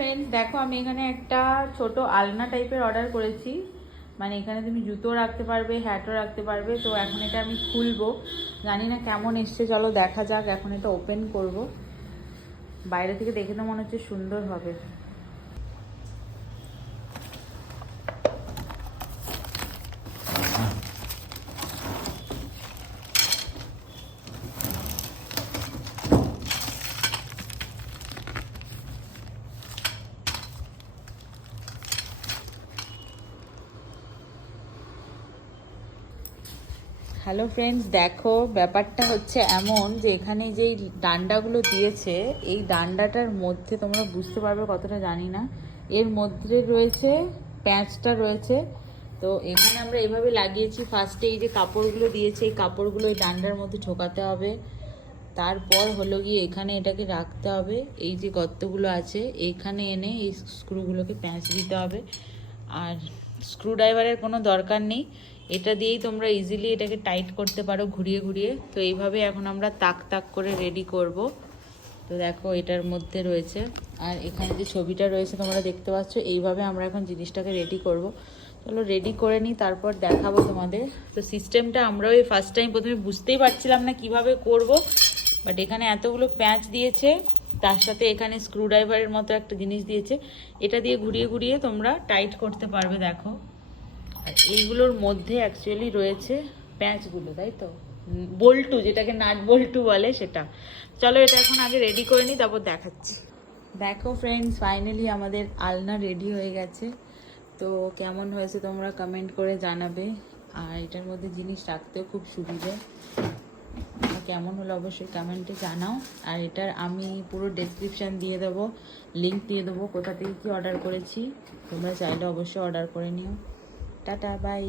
Friends, দেখো আমি এখানে একটা ছোট আলনা টাইপের অর্ডার করেছি। মানে এখানে তুমি জুতো রাখতে পারবে, হ্যাটও রাখতে পারবে। তো এখন এটা আমি খুলবো, জানি না কেমন এসছে, চলো দেখা যাক। এখন এটা ওপেন করব। বাইরে থেকে দেখে তো মনে হচ্ছে সুন্দর হবে। হ্যালো ফ্রেন্ডস, দেখো ব্যাপারটা হচ্ছে এমন যে এখানে যেই ডান্ডাগুলো দিয়েছে, এই ডান্ডাটার মধ্যে তোমরা বুঝতে পারবে কতটা জানি না, এর মধ্যে রয়েছে প্যাঁচটা রয়েছে। তো এখানে আমরা এভাবে লাগিয়েছি। ফার্স্টে এই যে কাপড়গুলো দিয়েছে, এই কাপড়গুলো এই ডান্ডার মধ্যে ঢোকাতে হবে। তারপর হলো গিয়ে এখানে এটাকে রাখতে হবে। এই যে গর্তগুলো আছে এইখানে এনে এই স্ক্রুগুলোকে প্যাঁচ দিতে হবে। আর স্ক্রু ড্রাইভারের কোনো দরকার নেই, এটা দিয়েই তোমরা ইজিলি এটাকে টাইট করতে পারো ঘুরিয়ে ঘুরিয়ে। তো এইভাবে এখন আমরা তাক তাক করে রেডি করব। তো দেখো এটার মধ্যে রয়েছে, আর এখানে যে ছবিটা রয়েছে তোমরা দেখতে পাচ্ছ, এইভাবে আমরা এখন জিনিসটাকে রেডি করব। চলো রেডি করে নিই, তারপর দেখাবো তোমাদের। তো সিস্টেমটা আমরাও এই ফার্স্ট টাইম প্রথমে বুঝতেই পারছিলাম না কিভাবে করব, বাট এখানে এতগুলো প্যাঁচ দিয়েছে, তার সাথে এখানে স্ক্রু ড্রাইভারের মতো একটা জিনিস দিয়েছে, এটা দিয়ে ঘুরিয়ে ঘুরিয়ে তোমরা টাইট করতে পারবে। দেখো, আর এইগুলোর মধ্যে অ্যাকচুয়ালি রয়েছে প্যাঁচগুলো, তাই তো, বল্টু, যেটাকে নাট বল্টু বলে সেটা। চলো এটা এখন আগে রেডি করে নিই, তারপর দেখাচ্ছি। দেখো ফ্রেন্ডস, ফাইনালি আমাদের আলনা রেডি হয়ে গেছে। তো কেমন হয়েছে তোমরা কমেন্ট করে জানাবে। আর এটার মধ্যে জিনিস রাখতেও খুব সুবিধে। কেমন হলো অবশ্যই কমেন্টে জানাও। আর এটার আমি পুরো ডেসক্রিপশান দিয়ে দেবো, লিঙ্ক দিয়ে দেবো কোথা থেকে কী অর্ডার করেছি। তোমরা চাইলে অবশ্যই অর্ডার করে নিও। Tata, by.